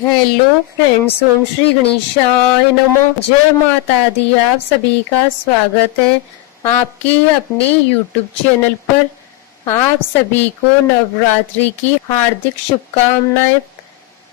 Hello friends, ओम श्री गणेशाय नमः। जय माता दी। आप सभी का स्वागत है आपके अपने यूट्यूब चैनल पर। आप सभी को नवरात्रि की हार्दिक शुभकामनाएं।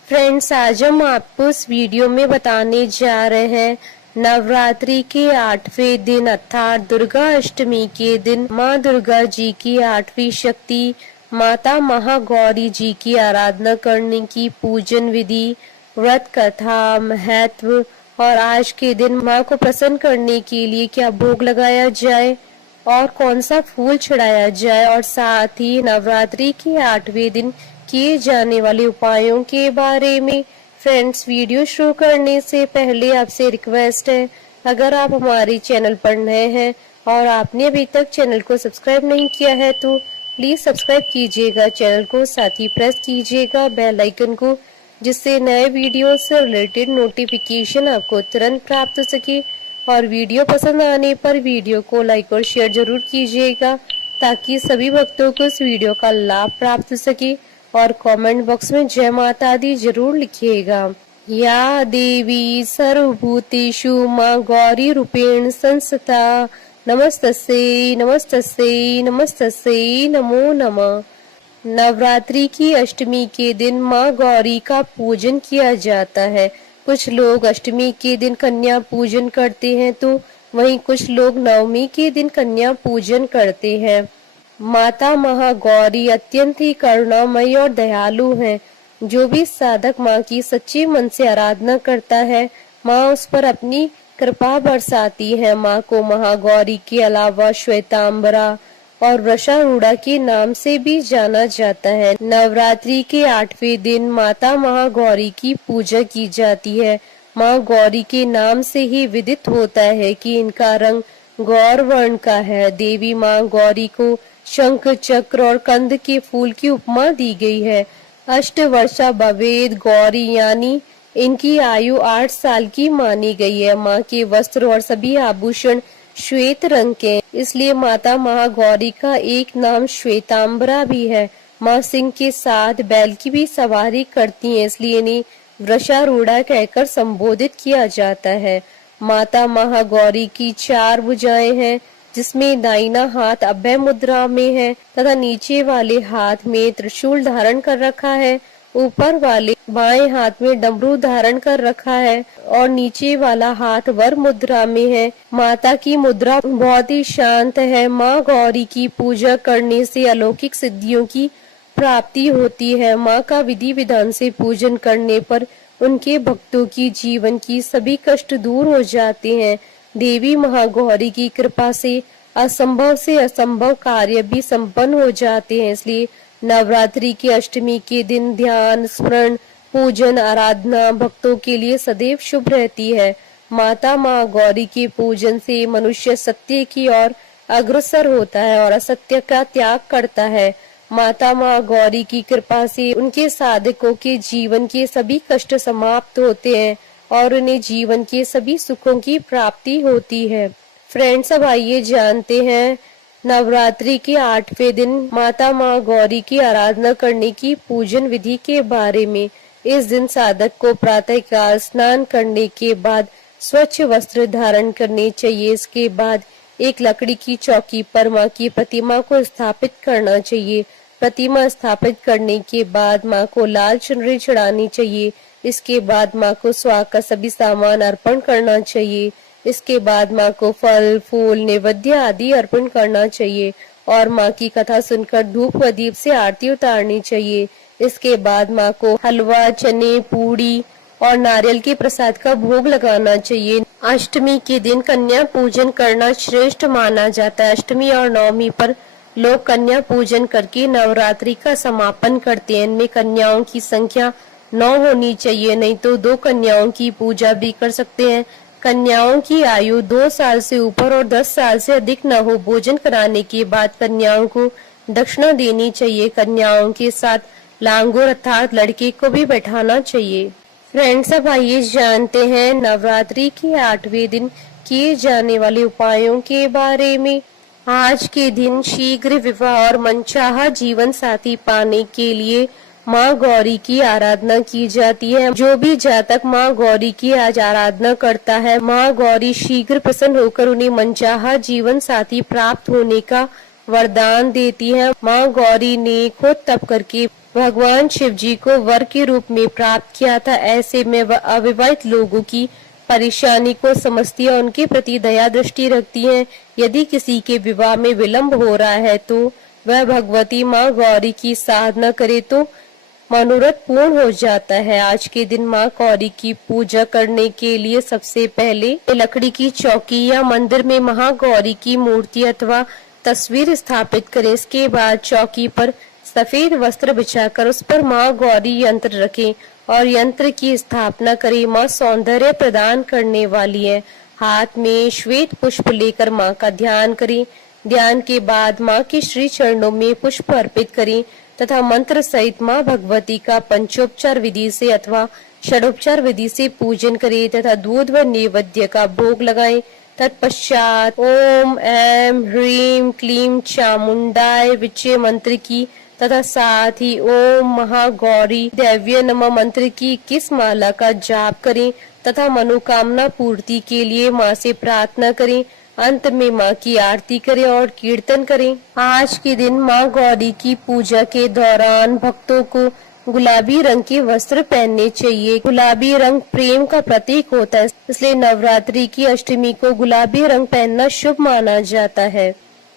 फ्रेंड्स, आज हम आपको इस वीडियो में बताने जा रहे हैं नवरात्रि के 8वें दिन अर्थात दुर्गा अष्टमी के दिन माँ दुर्गा जी की 8वीं शक्ति माता महागौरी जी की आराधना करने की पूजन विधि, व्रत कथा, महत्व और आज के दिन माँ को प्रसन्न करने के लिए क्या भोग लगाया जाए और कौन सा फूल चढ़ाया जाए और साथ ही नवरात्रि के 8वें दिन किए जाने वाले उपायों के बारे में। फ्रेंड्स, वीडियो शुरू करने से पहले आपसे रिक्वेस्ट है, अगर आप हमारे चैनल पर नए हैं और आपने अभी तक चैनल को सब्सक्राइब नहीं किया है तो प्लीज सब्सक्राइब कीजिएगा चैनल को, साथ ही प्रेस कीजिएगा बेल आइकन को, जिससे नए वीडियो से रिलेटेड नोटिफिकेशन आपको तुरंत प्राप्त हो सके। और वीडियो पसंद आने पर वीडियो को लाइक और शेयर जरूर कीजिएगा ताकि सभी भक्तों को इस वीडियो का लाभ प्राप्त हो सके। और कमेंट बॉक्स में जय माता दी जरूर लिखिएगा। या देवी सर्वभूतेषु माँ गौरी रूपेण संस्थिता नमस्तस्यै नमस्तस्यै नमस्तस्यै नमो नमः। नवरात्रि की अष्टमी के दिन माँ गौरी का पूजन किया जाता है। कुछ लोग अष्टमी के दिन कन्या पूजन करते हैं तो वहीं कुछ लोग नवमी के दिन कन्या पूजन करते हैं। माता महागौरी अत्यंत ही करुणामयी और दयालु हैं। जो भी साधक माँ की सच्चे मन से आराधना करता है, माँ उस पर अपनी कृपा बरसाती है। माँ को महागौरी के अलावा श्वेतांबरा और वृषारूढ़ा के नाम से भी जाना जाता है। नवरात्रि के 8वें दिन माता महागौरी की पूजा की जाती है। माँ गौरी के नाम से ही विदित होता है कि इनका रंग गौर वर्ण का है। देवी माँ गौरी को शंख, चक्र और कंद के फूल की उपमा दी गई है। अष्टवर्षा भवेद गौरी यानी इनकी आयु 8 साल की मानी गई है। माँ के वस्त्र और सभी आभूषण श्वेत रंग के, इसलिए माता महागौरी का एक नाम श्वेतांबरा भी है। माँ सिंह के साथ बैल की भी सवारी करती हैं, इसलिए इन्हें वृषारूढ़ा कहकर संबोधित किया जाता है। माता महागौरी की 4 भुजाएं हैं, जिसमें दाहिना हाथ अभय मुद्रा में है तथा नीचे वाले हाथ में त्रिशूल धारण कर रखा है। ऊपर वाले बाएं हाथ में डमरू धारण कर रखा है और नीचे वाला हाथ वर मुद्रा में है। माता की मुद्रा बहुत ही शांत है। माँ गौरी की पूजा करने से अलौकिक सिद्धियों की प्राप्ति होती है। माँ का विधि विधान से पूजन करने पर उनके भक्तों की जीवन की सभी कष्ट दूर हो जाते हैं। देवी महागौरी की कृपा से असंभव से असंभव कार्य भी संपन्न हो जाते हैं। इसलिए नवरात्रि की अष्टमी के दिन ध्यान, स्मरण, पूजन, आराधना भक्तों के लिए सदैव शुभ रहती है। माता माँ गौरी के पूजन से मनुष्य सत्य की ओर अग्रसर होता है और असत्य का त्याग करता है। माता माँ गौरी की कृपा से उनके साधकों के जीवन के सभी कष्ट समाप्त होते हैं और उन्हें जीवन के सभी सुखों की प्राप्ति होती है। फ्रेंड्स, अब आइए जानते हैं नवरात्रि के 8वें दिन माता माँ गौरी की आराधना करने की पूजन विधि के बारे में। इस दिन साधक को प्रातःकाल स्नान करने के बाद स्वच्छ वस्त्र धारण करने चाहिए। इसके बाद एक लकड़ी की चौकी पर माँ की प्रतिमा को स्थापित करना चाहिए। प्रतिमा स्थापित करने के बाद माँ को लाल चुनरी चढ़ानी चाहिए। इसके बाद माँ को स्वाग का सभी सामान अर्पण करना चाहिए। इसके बाद माँ को फल, फूल, नैवेद्य आदि अर्पण करना चाहिए और माँ की कथा सुनकर धूप व दीप से आरती उतारनी चाहिए। इसके बाद माँ को हलवा, चने, पूड़ी और नारियल के प्रसाद का भोग लगाना चाहिए। अष्टमी के दिन कन्या पूजन करना श्रेष्ठ माना जाता है। अष्टमी और नवमी पर लोग कन्या पूजन करके नवरात्रि का समापन करते हैं। इनमें कन्याओं की संख्या 9 होनी चाहिए, नहीं तो 2 कन्याओं की पूजा भी कर सकते हैं। कन्याओं की आयु 2 साल से ऊपर और 10 साल से अधिक न हो। भोजन कराने के बाद कन्याओं को दक्षिणा देनी चाहिए। कन्याओं के साथ लांगुर अर्थात लड़के को भी बैठाना चाहिए। फ्रेंड्स, अब आइए जानते हैं नवरात्रि के 8वें दिन किए जाने वाले उपायों के बारे में। आज के दिन शीघ्र विवाह और मनचाहा जीवन साथी पाने के लिए माँ गौरी की आराधना की जाती है। जो भी जातक माँ गौरी की आज आराधना करता है, माँ गौरी शीघ्र प्रसन्न होकर उन्हें मनचाहा जीवन साथी प्राप्त होने का वरदान देती है। माँ गौरी ने खुद तप करके भगवान शिव जी को वर के रूप में प्राप्त किया था। ऐसे में वह अविवाहित लोगों की परेशानी को समझती है, उनके प्रति दया दृष्टि रखती है। यदि किसी के विवाह में विलंब हो रहा है तो वह भगवती माँ गौरी की साधना करे तो मनोरथ पूर्ण हो जाता है। आज के दिन माँ गौरी की पूजा करने के लिए सबसे पहले लकड़ी की चौकी या मंदिर में महागौरी की मूर्ति अथवा तस्वीर स्थापित करें। इसके बाद चौकी पर सफेद वस्त्र बिछाकर उस पर माँ गौरी यंत्र रखें और यंत्र की स्थापना करें। माँ सौंदर्य प्रदान करने वाली है। हाथ में श्वेत पुष्प लेकर माँ का ध्यान करें। ध्यान के बाद माँ के श्री चरणों में पुष्प अर्पित करें तथा मंत्र सहित माँ भगवती का पंचोपचार विधि से अथवा षडोपचार विधि से पूजन करें तथा दूध व नैवेद्य का भोग लगाएं। तत्पश्चात ओम ऐं ह्रीं क्लीं चामुंडाय विचे मंत्र की तथा साथ ही ओम महागौरी दैव्य नमः मंत्र की 21 माला का जाप करें तथा मनोकामना पूर्ति के लिए माँ से प्रार्थना करें। अंत में माँ की आरती करें और कीर्तन करें। आज के दिन माँ गौरी की पूजा के दौरान भक्तों को गुलाबी रंग के वस्त्र पहनने चाहिए। गुलाबी रंग प्रेम का प्रतीक होता है, इसलिए नवरात्रि की अष्टमी को गुलाबी रंग पहनना शुभ माना जाता है।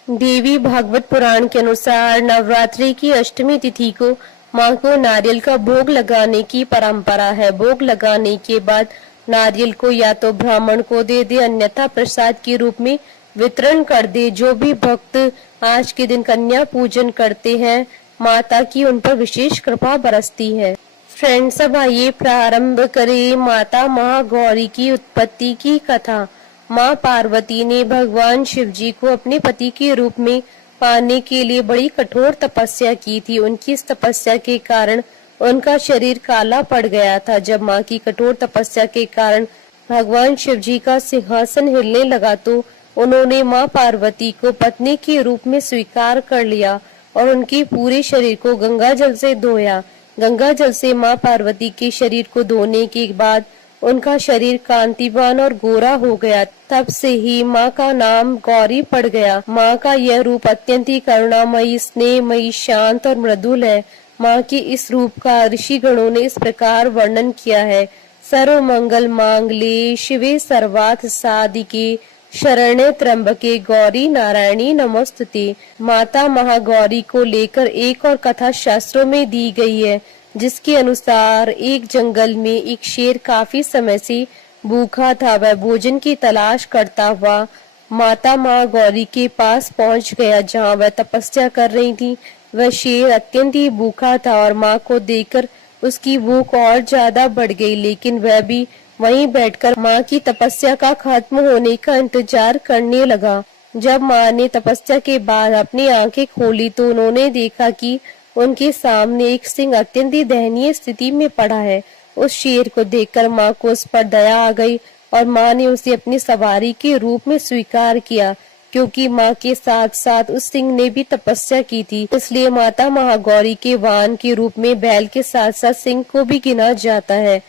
देवी भागवत पुराण के अनुसार नवरात्रि की अष्टमी तिथि को माँ को नारियल का भोग लगाने की परंपरा है। भोग लगाने के बाद नारियल को या तो ब्राह्मण को दे दे, अन्यथा प्रसाद के रूप में वितरण कर दे। जो भी भक्त आज के दिन कन्या पूजन करते हैं, माता की उन पर विशेष कृपा बरसती है। फ्रेंड्स, अब आइए प्रारंभ करें माता महागौरी की उत्पत्ति की कथा। माँ पार्वती ने भगवान शिव जी को अपने पति के रूप में पाने के लिए बड़ी कठोर तपस्या की थी। उनकी इस तपस्या के कारण उनका शरीर काला पड़ गया था। जब माँ की कठोर तपस्या के कारण भगवान शिव जी का सिंहासन हिलने लगा तो उन्होंने माँ पार्वती को पत्नी के रूप में स्वीकार कर लिया और उनके पूरे शरीर को गंगा जल से धोया। गंगा जल से माँ पार्वती के शरीर को धोने के बाद उनका शरीर कांतिवान और गोरा हो गया। तब से ही माँ का नाम गौरी पड़ गया। माँ का यह रूप अत्यंत ही करुणामयी, स्नेहमयी, शांत और मृदुल है। माँ के इस रूप का ऋषि गणों ने इस प्रकार वर्णन किया है। सर्व मंगल मांगल्ये शिवे सर्वार्थ साधिके शरण्ये त्र्यंबके गौरी नारायणी नमोस्तुते। माता महागौरी को लेकर एक और कथा शास्त्रों में दी गई है, जिसके अनुसार एक जंगल में एक शेर काफी समय से भूखा था। वह भोजन की तलाश करता हुआ माता महागौरी के पास पहुंच गया, जहां वह तपस्या कर रही थी। वह शेर अत्यंत ही भूखा था और माँ को देखकर उसकी भूख और ज्यादा बढ़ गई, लेकिन वह भी वहीं बैठकर माँ की तपस्या का खत्म होने का इंतजार करने लगा। जब माँ ने तपस्या के बाद अपनी आंखें खोली तो उन्होंने देखा कि उनके सामने एक सिंह अत्यंत ही दयनीय स्थिति में पड़ा है। उस शेर को देखकर माँ को उस पर दया आ गई और माँ ने उसे अपनी सवारी के रूप में स्वीकार किया। क्योंकि माँ के साथ साथ उस सिंह ने भी तपस्या की थी, इसलिए माता महागौरी के वाहन के रूप में बैल के साथ साथ सिंह को भी गिना जाता है।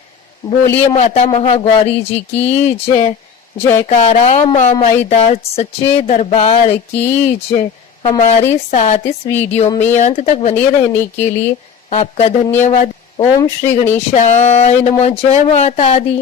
बोलिए माता महागौरी जी की जय। जयकारा माँ माई दास सच्चे दरबार की जय। हमारे साथ इस वीडियो में अंत तक बने रहने के लिए आपका धन्यवाद। ओम श्री गणेशाय नमः। जय माता दी।